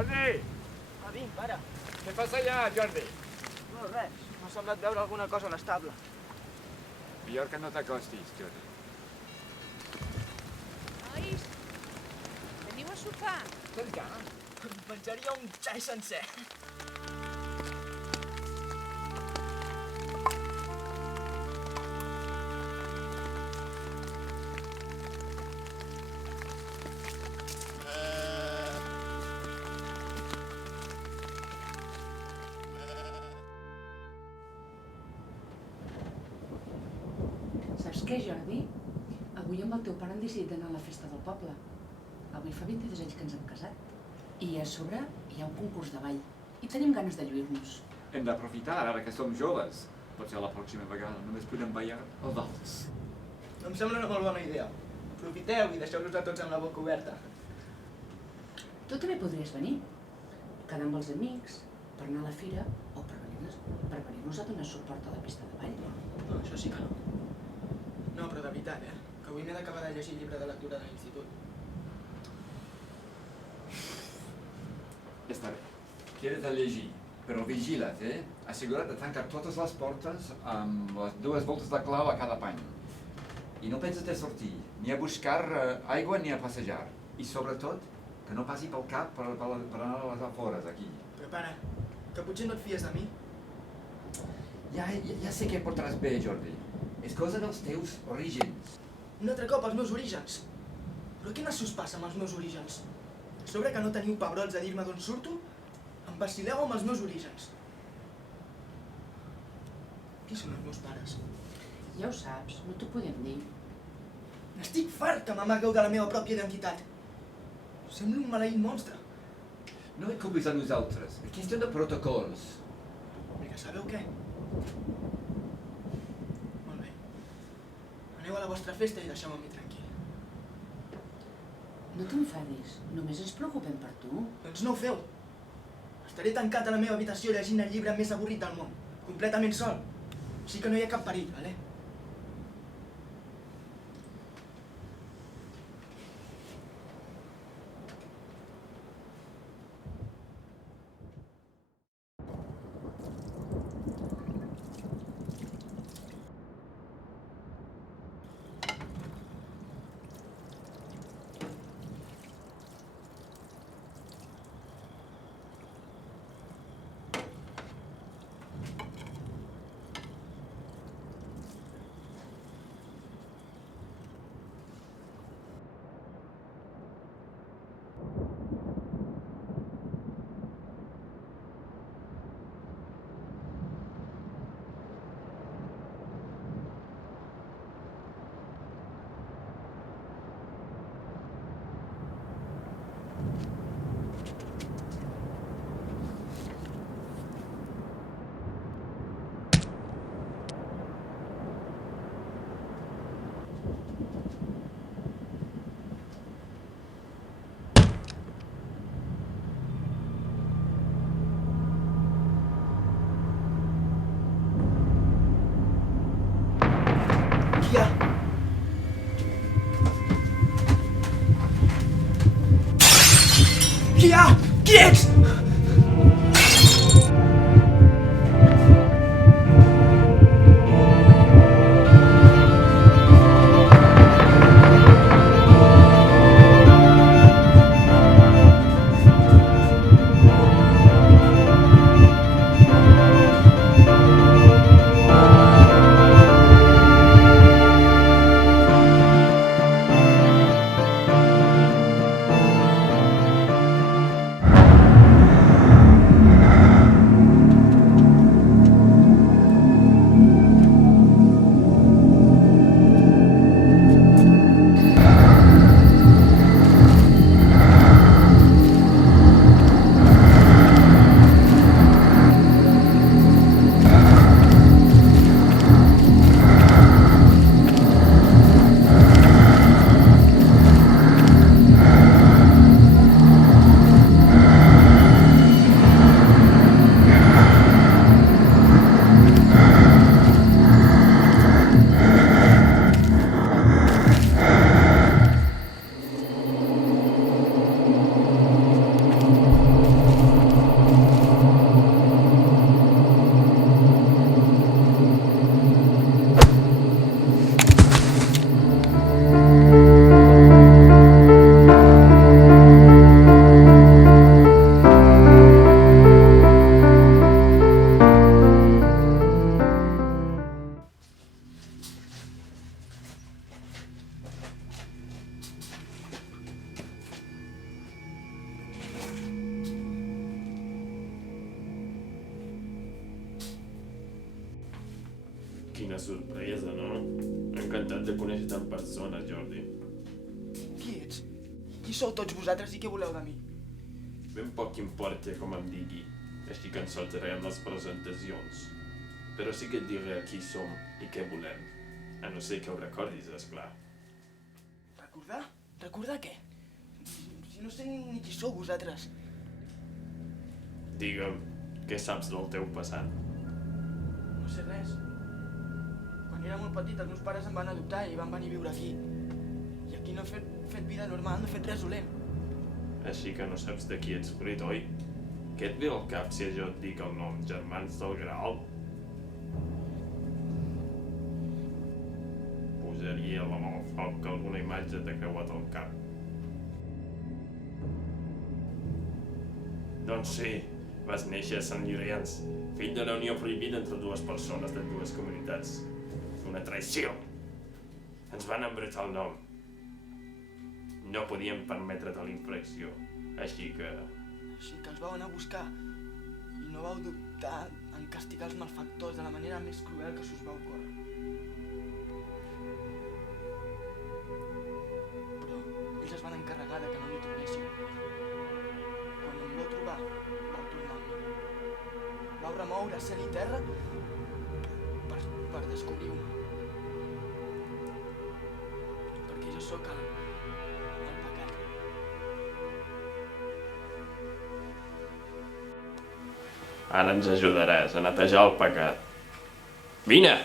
Jordi! Vinc, pare. Què fas allà, Jordi? No, res. M'ha semblat veure alguna cosa a l'estable. Millor que no t'acostis, Jordi. Nois, veniu a sopar. Tens gana? Em menjaria un xai sencer. Saps què, Jordi? Avui amb el teu pare hem decidit anar a la festa del poble. Avui fa 22 anys que ens hem casat. I a sobre hi ha un concurs de ball. I tenim ganes de lluir-nos. Hem d'aprofitar ara que som joves. Potser la pròxima vegada només podem ballar els altres. Em sembla una molt bona idea. Aprofiteu i deixeu-nos a tots amb la boca oberta. Tu també podries venir. Quedar amb els amics, per anar a la fira o per venir-nos a donar suport a la pista de ball. No, això sí que no. No, però de veritat, que avui m'he d'acabar de llegir el llibre de lectura de l'institut. Està bé. Queda't a llegir, però vigila't, Assegura't de tancar totes les portes amb les 2 voltes de clau a cada pany. I no penses de sortir, ni a buscar aigua ni a passejar. I sobretot, que no passi pel cap per anar a les afores, aquí. Però pare, que potser no et fies de mi? Ja sé que portaràs bé, Jordi. És cosa dels teus orígens. Un altre cop els meus orígens. Però què nassos passa amb els meus orígens? A sobre que no teniu pebrots a dir-me d'on surto, em vacileu amb els meus orígens. Qui són els meus pares? Ja ho saps, no t'ho podem dir. N'estic fart que m'amagueu de la meva pròpia identitat. Semblo un maleït monstre. No et culpis a nosaltres. És qüestió de protocols. Mira, sabeu què? Molt bé. Aneu a la vostra festa i deixeu-me a mi tranquil. No t'enfadis, només ens preocupem per tu. Doncs no ho feu. Estaré tancat a la meva habitació llegint el llibre més avorrit del món, completament sol. Així que no hi ha cap perill, vale? Qui hi ha? Qui ets? Quina sorpresa, no? Encantat de conèixer-te en persona, Jordi. Qui ets? Qui sou tots vosaltres i què voleu de mi? Ben poc importa com em digui, així que ens saltarem les presentacions. Però sí que et diré qui som i què volem. A no ser que ho recordis, esclar. Recordar? Recordar què? Si no sé ni qui sou vosaltres. Digue'm, què saps del teu passat? No sé res. Quan era molt petit els meus pares em van adoptar i van venir a viure aquí. I aquí no he fet vida normal, no he fet res dolent. Així que no saps de qui ets fruit, oi? Què et ve al cap si jo et dic el nom Germans del Graal? Posaria la mà al foc que alguna imatge t'ha creuat al cap. Doncs sí, vas néixer a Sant Llorenç, fill d'una unió prohibida entre dues persones de dues comunitats. Una traïció. Ens van embrutar el nom. No podíem permetre't la infracció, així que... Així que els vau anar a buscar i no vau dubtar en castigar els malfactors de la manera més cruel que s'us va ocórrer. Però ells es van encarregar de que no m'hi trobéssiu. Quan em vau trobar, vau tornar amb mi. Vau remoure cel i terra per descobrir-me. Perquè jo sóc el pecat. Ara ens ajudaràs a netejar el pecat. Vine!